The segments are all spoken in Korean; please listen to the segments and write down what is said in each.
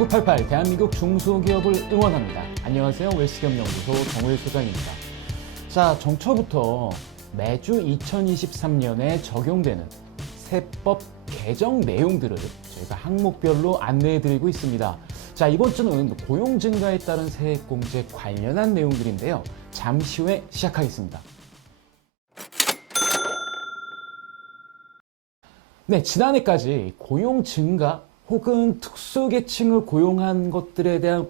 9988 대한민국 중소기업을 응원합니다. 안녕하세요. 웰스기업연구소 정우일 소장입니다. 자, 정초부터 매주 2023년에 적용되는 세법 개정 내용들을 저희가 항목별로 안내해드리고 있습니다. 자, 이번 주는 고용 증가에 따른 세액공제 관련한 내용들인데요. 잠시 후에 시작하겠습니다. 네, 지난해까지 고용 증가 혹은 특수계층을 고용한 것들에 대한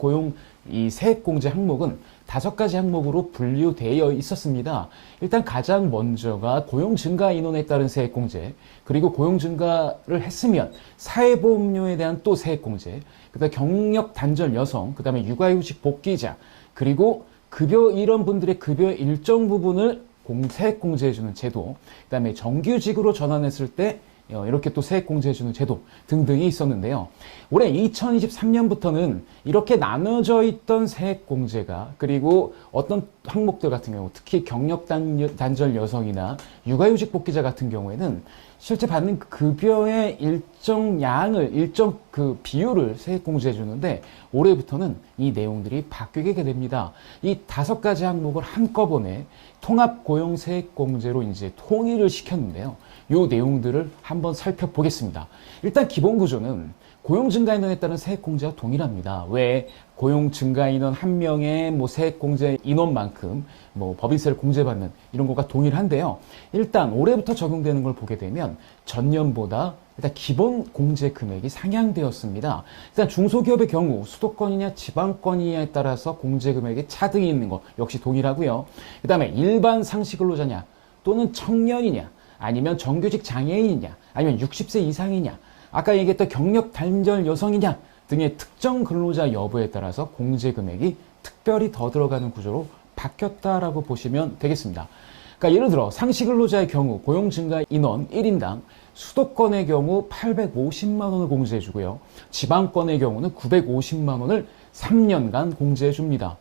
이 세액공제 항목은 5가지 항목으로 분류되어 있었습니다. 일단 가장 먼저가 고용 증가 인원에 따른 세액공제, 그리고 고용 증가를 했으면 사회보험료에 대한 또 세액공제, 그다음에 경력 단절 여성, 그다음에 육아휴직 복귀자, 그리고 이런 분들의 급여의 일정 부분을 세액공제해주는 제도, 그다음에 정규직으로 전환했을 때 이렇게 또 세액공제해주는 제도 등등이 있었는데요. 올해 2023년부터는 이렇게 나눠져 있던 세액공제가, 그리고 어떤 항목들 같은 경우, 특히 경력 단절 여성이나 육아휴직 복귀자 같은 경우에는 실제 받는 급여의 일정 비율을 세액공제해 주는데, 올해부터는 이 내용들이 바뀌게 됩니다. 이 5가지 항목을 한꺼번에 통합고용세액공제로 이제 통일을 시켰는데요. 이 내용들을 한번 살펴보겠습니다. 일단 기본 구조는 고용 증가 인원에 따른 세액공제와 동일합니다. 왜? 고용 증가 인원 1명의 세액공제 인원만큼 법인세를 공제받는 이런 것과 동일한데요. 일단 올해부터 적용되는 걸 보게 되면 전년보다 일단 기본 공제 금액이 상향되었습니다. 일단 중소기업의 경우 수도권이냐 지방권이냐에 따라서 공제 금액에 차등이 있는 것 역시 동일하고요. 그 다음에 일반 상시근로자냐 또는 청년이냐, 아니면 정규직 장애인이냐, 아니면 60세 이상이냐, 아까 얘기했던 경력 단절 여성이냐 등의 특정 근로자 여부에 따라서 공제 금액이 특별히 더 들어가는 구조로 바뀌었다라고 보시면 되겠습니다. 그러니까 예를 들어 상시 근로자의 경우 고용 증가 인원 1인당 수도권의 경우 850만 원을 공제해 주고요. 지방권의 경우는 950만 원을 3년간 공제해 줍니다.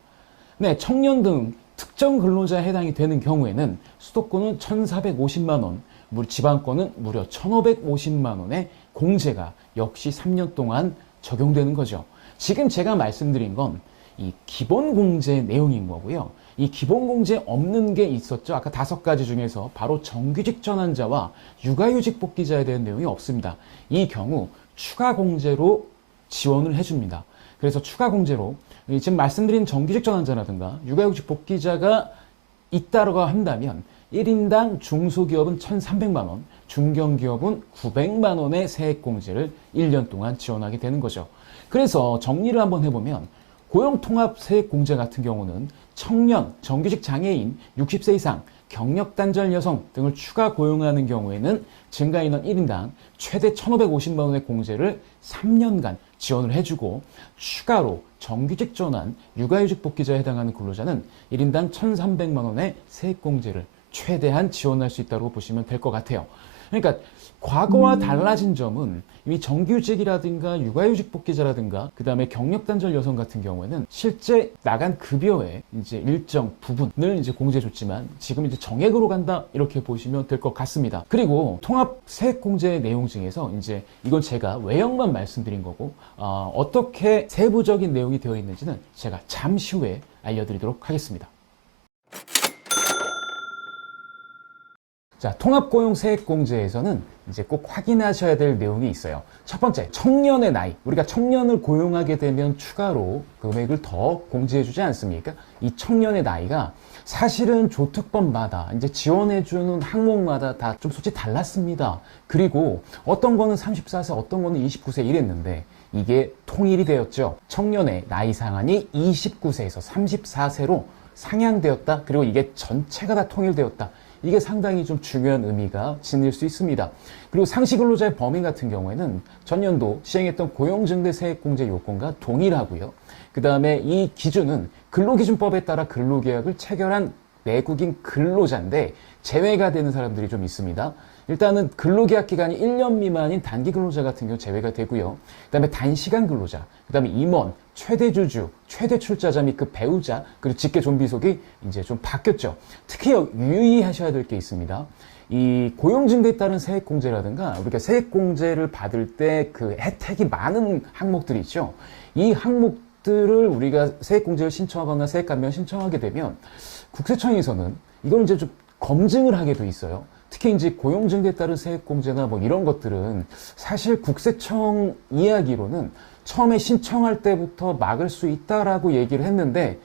네, 청년 등 특정 근로자에 해당이 되는 경우에는 수도권은 1,450만 원, 지방권은 무려 1,550만 원의 공제가 역시 3년 동안 적용되는 거죠. 지금 제가 말씀드린 건 이 기본 공제 내용인 거고요. 이 기본 공제 없는 게 있었죠. 아까 5가지 중에서 바로 정규직 전환자와 육아휴직 복귀자에 대한 내용이 없습니다. 이 경우 추가 공제로 지원을 해줍니다. 그래서 추가 공제로 지금 말씀드린 정규직 전환자라든가 육아휴직 복귀자가 있다고 한다면 1인당 중소기업은 1,300만 원, 중견기업은 900만 원의 세액공제를 1년 동안 지원하게 되는 거죠. 그래서 정리를 한번 해보면 고용통합세액공제 같은 경우는 청년, 정규직 장애인, 60세 이상, 경력단절 여성 등을 추가 고용하는 경우에는 증가인원 1인당 최대 1,550만 원의 공제를 3년간 지원을 해주고, 추가로 정규직 전환, 육아휴직 복귀자에 해당하는 근로자는 1인당 1,300만 원의 세액공제를 최대한 지원할 수 있다고 보시면 될 것 같아요. 그러니까 과거와 달라진 점은 이 정규직이라든가 육아휴직 복귀자라든가 그 다음에 경력단절 여성 같은 경우에는 실제 나간 급여의 이제 일정 부분을 이제 공제해줬지만 지금 이제 정액으로 간다, 이렇게 보시면 될 것 같습니다. 그리고 통합세액공제 내용 중에서 이제 이건 제가 외형만 말씀드린 거고 어떻게 세부적인 내용이 되어 있는지는 제가 잠시 후에 알려드리도록 하겠습니다. 자, 통합고용세액공제에서는 이제 꼭 확인하셔야 될 내용이 있어요. 첫 번째, 청년의 나이. 우리가 청년을 고용하게 되면 추가로 금액을 더 공제해주지 않습니까? 이 청년의 나이가 사실은 조특법마다 이제 지원해주는 항목마다 다 좀 솔직히 달랐습니다. 그리고 어떤 거는 34세, 어떤 거는 29세 이랬는데 이게 통일이 되었죠. 청년의 나이 상한이 29세에서 34세로 상향되었다. 그리고 이게 전체가 다 통일되었다. 이게 상당히 좀 중요한 의미가 지닐 수 있습니다. 그리고 상시근로자의 범위 같은 경우에는 전년도 시행했던 고용증대세액공제 요건과 동일하고요. 그 다음에 이 기준은 근로기준법에 따라 근로계약을 체결한 내국인 근로자인데 제외가 되는 사람들이 좀 있습니다. 일단은 근로계약 기간이 1년 미만인 단기 근로자 같은 경우 제외가 되고요. 그 다음에 단시간 근로자, 그 다음에 임원, 최대 주주, 최대 출자자 및 그 배우자, 그리고 직계 존비속이 이제 좀 바뀌었죠. 특히 유의하셔야 될 게 있습니다. 이 고용증대에 따른 세액공제라든가 우리가 세액공제를 받을 때 그 혜택이 많은 항목들이 있죠. 이 항목들을 우리가 세액공제를 신청하거나 세액감면을 신청하게 되면 국세청에서는 이걸 이제 좀 검증을 하게 돼 있어요. 특히 이제 고용증대에 따른 세액공제나 뭐 이런 것들은 사실 국세청 이야기로는 처음에 신청할 때부터 막을 수 있다라고 얘기를 했는데,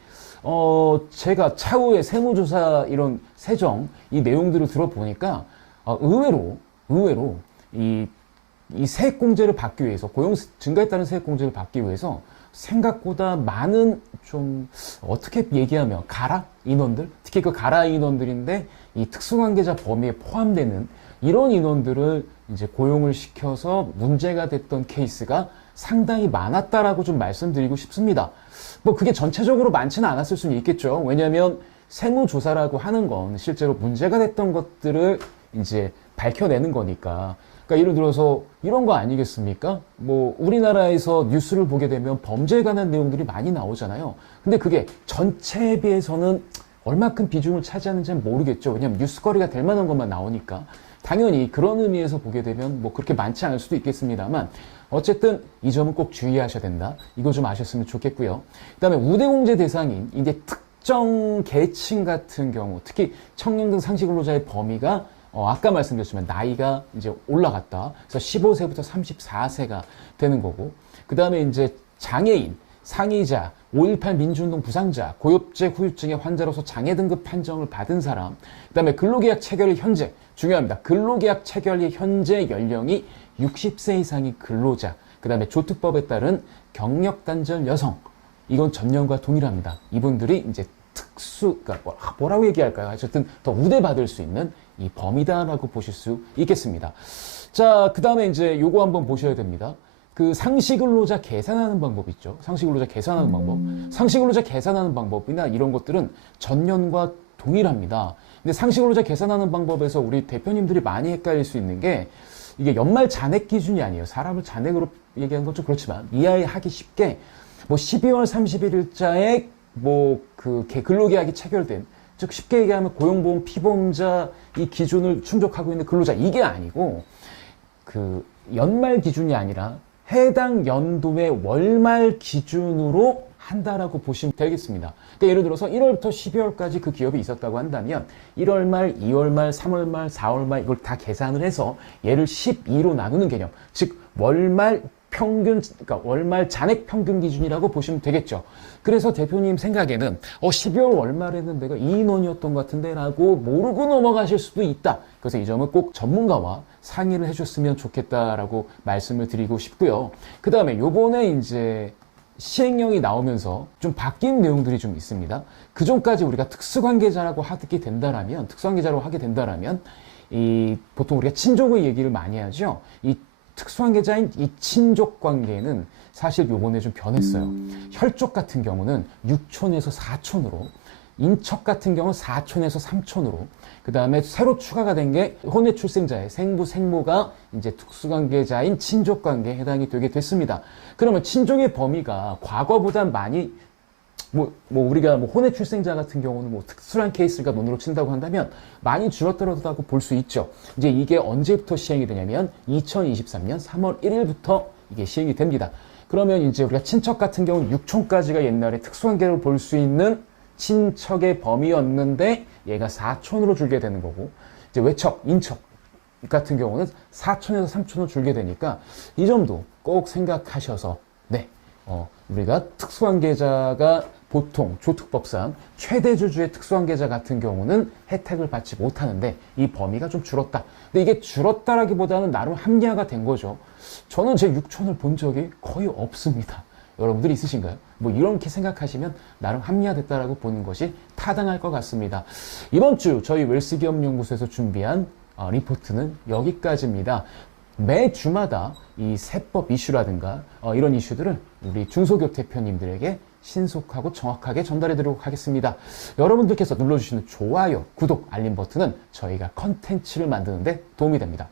제가 차후에 세무조사 이런 세정 이 내용들을 들어보니까 의외로 이 세액공제를 받기 위해서, 고용 증가에 따른 세액공제를 받기 위해서 생각보다 많은, 좀 어떻게 얘기하면 가라 인원들, 특히 그 가라 인원들인데 이 특수관계자 범위에 포함되는 이런 인원들을 이제 고용을 시켜서 문제가 됐던 케이스가 상당히 많았다라고 좀 말씀드리고 싶습니다. 뭐 그게 전체적으로 많지는 않았을 수는 있겠죠. 왜냐하면 세무조사라고 하는 건 실제로 문제가 됐던 것들을 이제 밝혀내는 거니까. 그러니까 예를 들어서 이런 거 아니겠습니까? 뭐 우리나라에서 뉴스를 보게 되면 범죄에 관한 내용들이 많이 나오잖아요. 근데 그게 전체에 비해서는 얼마큼 비중을 차지하는지는 모르겠죠. 왜냐하면 뉴스거리가 될 만한 것만 나오니까. 당연히 그런 의미에서 보게 되면 뭐 그렇게 많지 않을 수도 있겠습니다만, 어쨌든 이 점은 꼭 주의하셔야 된다. 이거 좀 아셨으면 좋겠고요. 그 다음에 우대공제 대상인 이제 특정 계층 같은 경우, 특히 청년 등 상시근로자의 범위가 아까 말씀드렸지만 나이가 이제 올라갔다. 그래서 15세부터 34세가 되는 거고, 그 다음에 이제 장애인, 상의자, 5.18 민주운동 부상자, 고엽제 후유증의 환자로서 장애 등급 판정을 받은 사람, 그 다음에 근로계약 체결일 현재, 중요합니다. 근로계약 체결일 현재 연령이 60세 이상의 근로자, 그 다음에 조특법에 따른 경력단절 여성, 이건 전년과 동일합니다. 이분들이 이제 그러니까 뭐라고 얘기할까요? 어쨌든 더 우대받을 수 있는 이 범위다라고 보실 수 있겠습니다. 자, 그 다음에 이제 요거 한번 보셔야 됩니다. 그 상시근로자 계산하는 방법 있죠. 상시근로자 계산하는 방법. 상시근로자 계산하는 방법이나 이런 것들은 전년과 동일합니다. 근데 상시근로자 계산하는 방법에서 우리 대표님들이 많이 헷갈릴 수 있는 게, 이게 연말 잔액 기준이 아니에요. 사람을 잔액으로 얘기하는 건 좀 그렇지만 이해하기 쉽게 뭐 12월 31일자에 뭐 그 근로계약이 체결된, 즉 쉽게 얘기하면 고용보험 피보험자 이 기준을 충족하고 있는 근로자, 이게 아니고 그 연말 기준이 아니라 해당 연도의 월말 기준으로 한다라고 보시면 되겠습니다. 그러니까 예를 들어서 1월부터 12월까지 그 기업이 있었다고 한다면 1월 말, 2월 말, 3월 말, 4월 말 이걸 다 계산을 해서 얘를 12로 나누는 개념, 즉 월말 평균, 그러니까 월말 잔액 평균 기준이라고 보시면 되겠죠. 그래서 대표님 생각에는 12월 월말에는 내가 이 인원이었던 것 같은데 라고 모르고 넘어가실 수도 있다. 그래서 이 점은 꼭 전문가와 상의를 해줬으면 좋겠다라고 말씀을 드리고 싶고요. 그 다음에 요번에 이제 시행령이 나오면서 좀 바뀐 내용들이 좀 있습니다. 그 전까지 우리가 특수관계자라고 하게 된다라면, 특수관계자로 하게 된다라면, 보통 우리가 친족의 얘기를 많이 하죠. 이 특수관계자인 이 친족 관계는 사실 요번에 좀 변했어요. 혈족 같은 경우는 6촌에서 4촌으로, 인척 같은 경우는 4촌에서 3촌으로, 그 다음에 새로 추가가 된 게 혼외 출생자의 생부, 생모가 이제 특수관계자인 친족관계에 해당이 되게 됐습니다. 그러면 친족의 범위가 과거보다 많이, 우리가 혼외 출생자 같은 경우는 뭐 특수한 케이스가 논으로 친다고 한다면 많이 줄었더라고 볼 수 있죠. 이제 이게 언제부터 시행이 되냐면 2023년 3월 1일부터 이게 시행이 됩니다. 그러면 이제 우리가 친척 같은 경우는 6촌까지가 옛날에 특수관계로 볼 수 있는 친척의 범위였는데 얘가 4촌으로 줄게 되는 거고, 이제 외척, 인척 같은 경우는 4촌에서 3촌으로 줄게 되니까 이 점도 꼭 생각하셔서, 네, 우리가 특수관계자가 보통 조특법상 최대 주주의 특수관계자 같은 경우는 혜택을 받지 못하는데 이 범위가 좀 줄었다. 근데 이게 줄었다라기보다는 나름 합리화가 된 거죠. 저는 제 6촌을 본 적이 거의 없습니다. 여러분들 있으신가요? 뭐 이렇게 생각하시면 나름 합리화됐다라고 보는 것이 타당할 것 같습니다. 이번 주 저희 웰스기업연구소에서 준비한 리포트는 여기까지입니다. 매 주마다 이 세법 이슈라든가 이런 이슈들을 우리 중소기업 대표님들에게 신속하고 정확하게 전달해 드리도록 하겠습니다. 여러분들께서 눌러주시는 좋아요, 구독, 알림 버튼은 저희가 컨텐츠를 만드는 데 도움이 됩니다.